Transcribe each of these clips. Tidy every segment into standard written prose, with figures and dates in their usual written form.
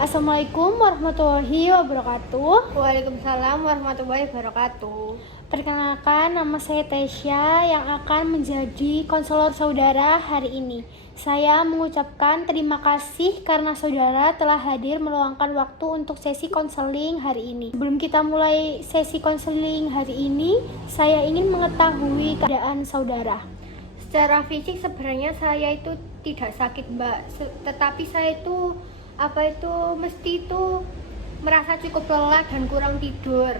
Assalamualaikum warahmatullahi wabarakatuh. Waalaikumsalam warahmatullahi wabarakatuh. Perkenalkan, nama saya Tesya yang akan menjadi konselor saudara hari ini. Saya mengucapkan terima kasih karena saudara telah hadir meluangkan waktu untuk sesi konseling hari ini. Sebelum kita mulai sesi konseling hari ini, saya ingin mengetahui keadaan saudara. Secara fisik sebenarnya saya itu tidak sakit, Mbak. Tetapi saya itu mesti itu merasa cukup lelah dan kurang tidur.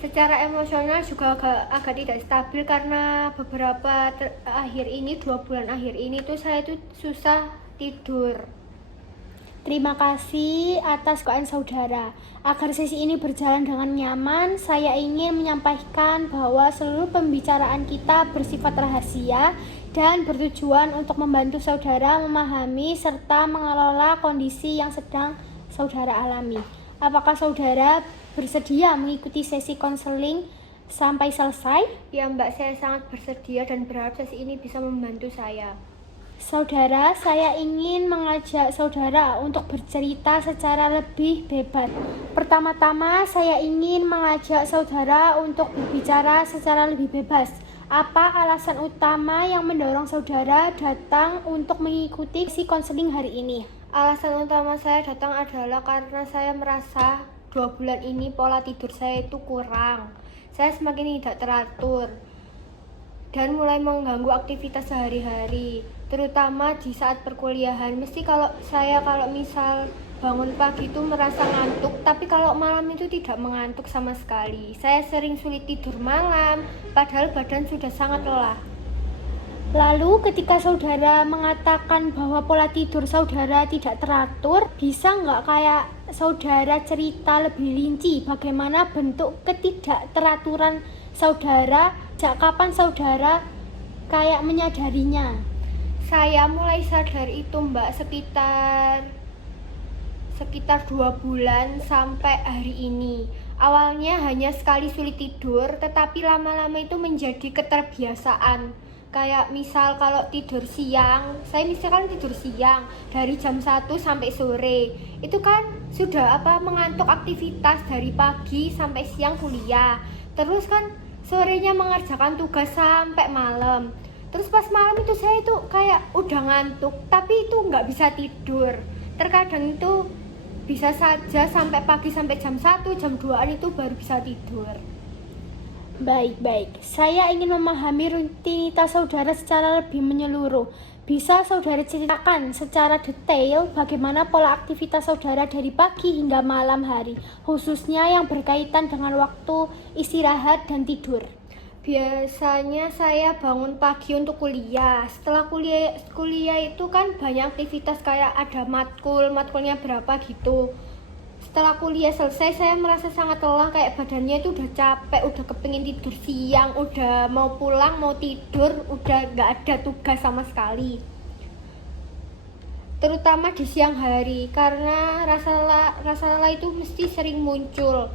Secara emosional juga agak tidak stabil karena beberapa akhir ini 2 bulan akhir ini tuh saya tuh susah tidur. Terima kasih atas keadaan saudara. Agar sesi ini berjalan dengan nyaman, saya ingin menyampaikan bahwa seluruh pembicaraan kita bersifat rahasia dan bertujuan untuk membantu saudara memahami serta mengelola kondisi yang sedang saudara alami. Apakah saudara bersedia mengikuti sesi konseling sampai selesai? Ya Mbak, saya sangat bersedia dan berharap sesi ini bisa membantu saya. Saudara, saya ingin mengajak saudara untuk bercerita secara lebih bebas. Pertama-tama, saya ingin mengajak saudara untuk berbicara secara lebih bebas. Apa alasan utama yang mendorong saudara datang untuk mengikuti sesi konseling hari ini? Alasan utama saya datang adalah karena saya merasa 2 bulan ini pola tidur saya itu kurang. Saya semakin tidak teratur dan mulai mengganggu aktivitas sehari-hari, terutama di saat perkuliahan. Mesti kalau misal bangun pagi itu merasa ngantuk, tapi kalau malam itu tidak mengantuk sama sekali. Saya sering sulit tidur malam, padahal badan sudah sangat lelah. Lalu ketika saudara mengatakan bahwa pola tidur saudara tidak teratur, bisa nggak kayak saudara cerita lebih rinci bagaimana bentuk ketidakteraturan saudara, sejak kapan saudara kayak menyadarinya? Saya mulai sadar itu Mbak sekitar 2 bulan sampai hari ini. Awalnya hanya sekali sulit tidur, tetapi lama-lama itu menjadi keterbiasaan. Kayak misal kalau tidur siang, saya misalkan tidur siang dari jam 1 sampai sore. Itu kan sudah mengantuk aktivitas dari pagi sampai siang kuliah. Terus kan sorenya mengerjakan tugas sampai malam. Terus pas malam itu saya itu kayak udah ngantuk, tapi itu nggak bisa tidur. Terkadang itu bisa saja sampai pagi, sampai jam 1, jam 2an itu baru bisa tidur. Baik. Saya ingin memahami rutinitas saudara secara lebih menyeluruh. Bisa saudara ceritakan secara detail bagaimana pola aktivitas saudara dari pagi hingga malam hari, khususnya yang berkaitan dengan waktu istirahat dan tidur. Biasanya saya bangun pagi untuk kuliah. Setelah kuliah itu kan banyak aktivitas, kayak ada matkulnya berapa gitu. Setelah kuliah selesai saya merasa sangat lelah, kayak badannya itu udah capek, udah kepingin tidur siang, udah mau pulang, mau tidur, udah gak ada tugas sama sekali. Terutama di siang hari, karena rasa lelah itu mesti sering muncul.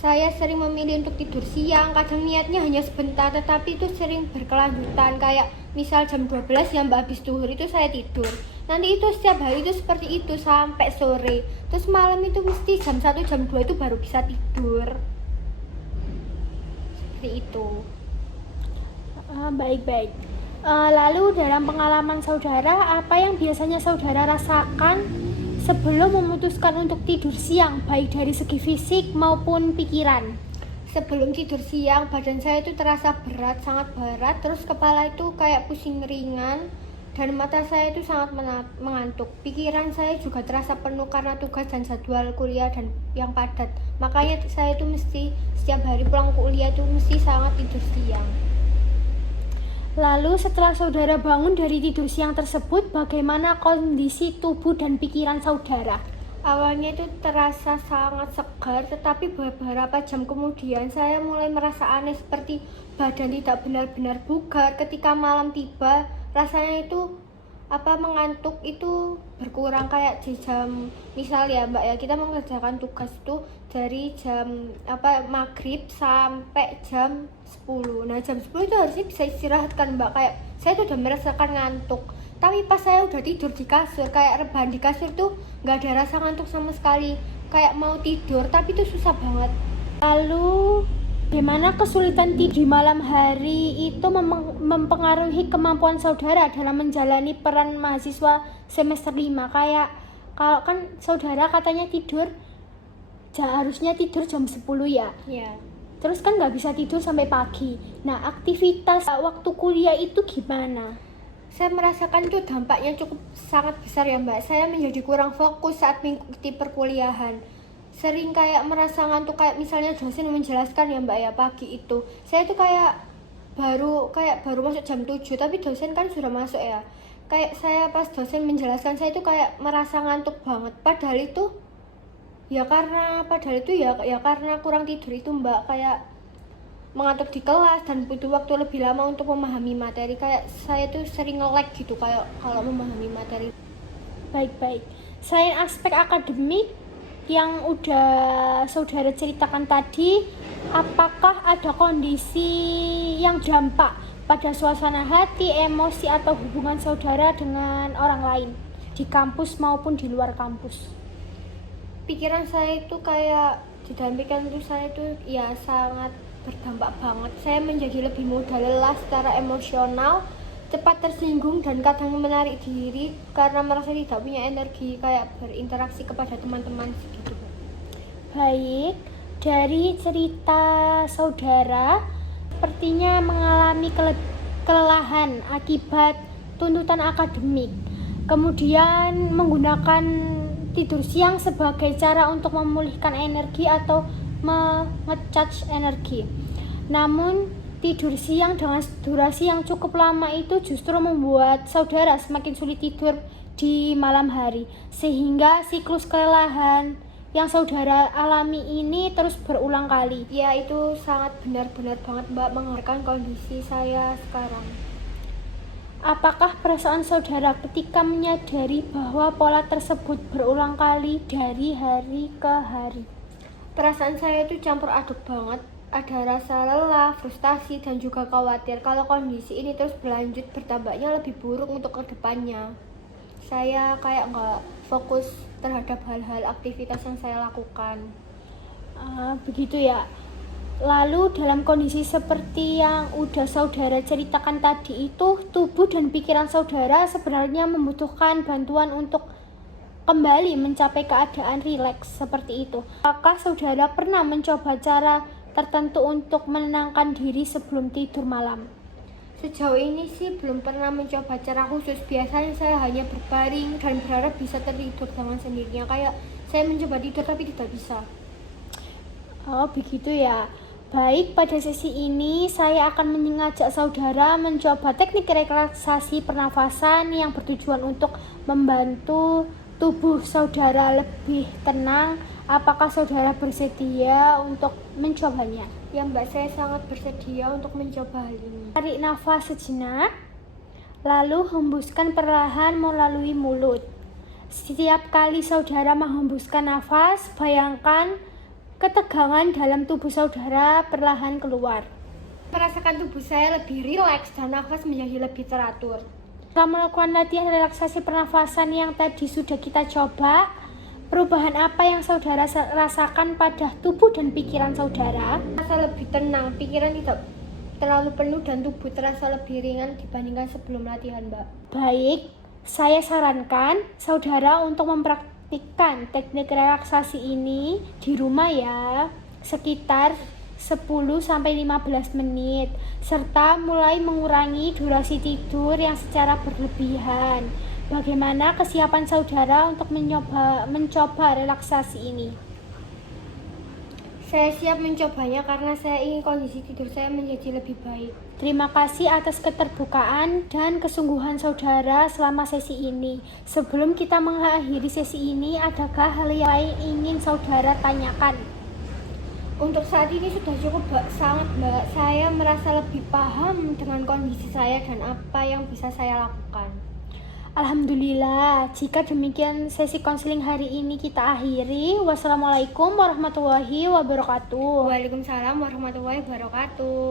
Saya sering memilih untuk tidur siang, kadang niatnya hanya sebentar, tetapi itu sering berkelanjutan. Kayak misal jam 12 ya Mbak, habis zuhur itu saya tidur. Nanti itu setiap hari itu seperti itu sampai sore. Terus malam itu mesti jam 1, jam 2 itu baru bisa tidur. Seperti itu. Baik. Lalu dalam pengalaman saudara, apa yang biasanya saudara rasakan sebelum memutuskan untuk tidur siang, baik dari segi fisik maupun pikiran? Sebelum tidur siang, badan saya itu terasa berat, sangat berat. Terus kepala itu kayak pusing ringan, dan mata saya itu sangat mengantuk. Pikiran saya juga terasa penuh karena tugas dan jadwal kuliah dan yang padat. Makanya saya itu mesti setiap hari pulang kuliah itu mesti sangat tidur siang. Lalu setelah saudara bangun dari tidur siang tersebut, bagaimana kondisi tubuh dan pikiran saudara? Awalnya itu terasa sangat segar, tetapi beberapa jam kemudian saya mulai merasa aneh, seperti badan tidak benar-benar bugar. Ketika malam tiba, rasanya itu mengantuk itu berkurang, kayak di jam misal ya Mbak ya, kita mengerjakan tugas itu dari jam maghrib sampai jam 10. Nah jam 10 itu harusnya bisa istirahat kan Mbak, kayak saya itu udah merasakan ngantuk. Tapi pas saya udah tidur di kasur, kayak rebahan di kasur tuh nggak ada rasa ngantuk sama sekali. Kayak mau tidur, tapi tuh susah banget. Lalu, bagaimana kesulitan tidur di malam hari itu mempengaruhi kemampuan saudara dalam menjalani peran mahasiswa semester 5? Kayak kalau kan saudara katanya tidur, harusnya tidur jam 10 ya. Ya. Terus kan nggak bisa tidur sampai pagi. Nah, aktivitas waktu kuliah itu gimana? Saya merasakan itu dampaknya cukup sangat besar ya Mbak. Saya menjadi kurang fokus saat mengikuti perkuliahan. Sering kayak merasa ngantuk, kayak misalnya dosen menjelaskan ya Mbak ya pagi itu. Saya tuh kayak baru masuk jam 7, tapi dosen kan sudah masuk ya. Kayak saya pas dosen menjelaskan, saya tuh kayak merasa ngantuk banget. Padahal itu ya karena kurang tidur itu Mbak, kayak mengantuk di kelas dan butuh waktu lebih lama untuk memahami materi. Kayak saya tuh sering nge-lag gitu kayak kalau memahami materi. Baik-baik. Selain aspek akademik yang udah saudara ceritakan tadi, apakah ada kondisi yang dampak pada suasana hati, emosi, atau hubungan saudara dengan orang lain di kampus maupun di luar kampus? Pikiran saya itu kayak di dalam pikiran itu saya itu ya sangat berdampak banget. Saya menjadi lebih mudah lelah secara emosional, cepat tersinggung, dan kadang menarik diri karena merasa tidak punya energi kayak berinteraksi kepada teman-teman gitu. Baik, dari cerita saudara sepertinya mengalami kelelahan akibat tuntutan akademik, kemudian menggunakan tidur siang sebagai cara untuk memulihkan energi atau mengecharge energi. Namun tidur siang dengan durasi yang cukup lama itu justru membuat saudara semakin sulit tidur di malam hari, sehingga siklus kelelahan yang saudara alami ini terus berulang kali. Ya, itu sangat benar-benar banget Mbak, mengenai kondisi saya sekarang. Apakah perasaan saudara ketika menyadari bahwa pola tersebut berulang kali dari hari ke hari? Perasaan saya itu campur aduk banget. Ada rasa lelah, frustasi, dan juga khawatir kalau kondisi ini terus berlanjut, bertambahnya lebih buruk untuk kedepannya. Saya kayak nggak fokus terhadap hal-hal aktivitas yang saya lakukan. Begitu ya. Lalu dalam kondisi seperti yang udah saudara ceritakan tadi itu, tubuh dan pikiran saudara sebenarnya membutuhkan bantuan untuk kembali mencapai keadaan rileks seperti itu. Apakah saudara pernah mencoba cara tertentu untuk menenangkan diri sebelum tidur malam? Sejauh ini sih belum pernah mencoba cara khusus. Biasanya saya hanya berbaring dan berharap bisa tertidur dengan sendirinya. Kayak saya mencoba tidur tapi tidak bisa. Oh, begitu ya. Baik, pada sesi ini saya akan mengajak saudara mencoba teknik relaksasi pernafasan yang bertujuan untuk membantu tubuh saudara lebih tenang. Apakah saudara bersedia untuk mencobanya? Ya Mbak, saya sangat bersedia untuk mencoba hal ini. Tarik nafas sejenak, lalu hembuskan perlahan melalui mulut. Setiap kali saudara menghembuskan nafas, bayangkan ketegangan dalam tubuh saudara perlahan keluar. Merasakan tubuh saya lebih rileks dan nafas menjadi lebih teratur. Setelah melakukan latihan relaksasi pernafasan yang tadi sudah kita coba, perubahan apa yang saudara rasakan pada tubuh dan pikiran saudara? Rasa lebih tenang, pikiran tidak terlalu penuh, dan tubuh terasa lebih ringan dibandingkan sebelum latihan, Mbak. Baik, saya sarankan saudara untuk mempraktikkan teknik relaksasi ini di rumah ya, sekitar 10-15 menit, serta mulai mengurangi durasi tidur yang secara berlebihan. Bagaimana kesiapan saudara untuk mencoba relaksasi ini? Saya siap mencobanya karena saya ingin kondisi tidur saya menjadi lebih baik. Terima kasih atas keterbukaan dan kesungguhan saudara selama sesi ini. Sebelum kita mengakhiri sesi ini, adakah hal yang lain ingin saudara tanyakan? Untuk saat ini sudah cukup sangat Mbak. Saya merasa lebih paham dengan kondisi saya dan apa yang bisa saya lakukan. Alhamdulillah, jika demikian sesi konseling hari ini kita akhiri. Wassalamualaikum warahmatullahi wabarakatuh. Waalaikumsalam warahmatullahi wabarakatuh.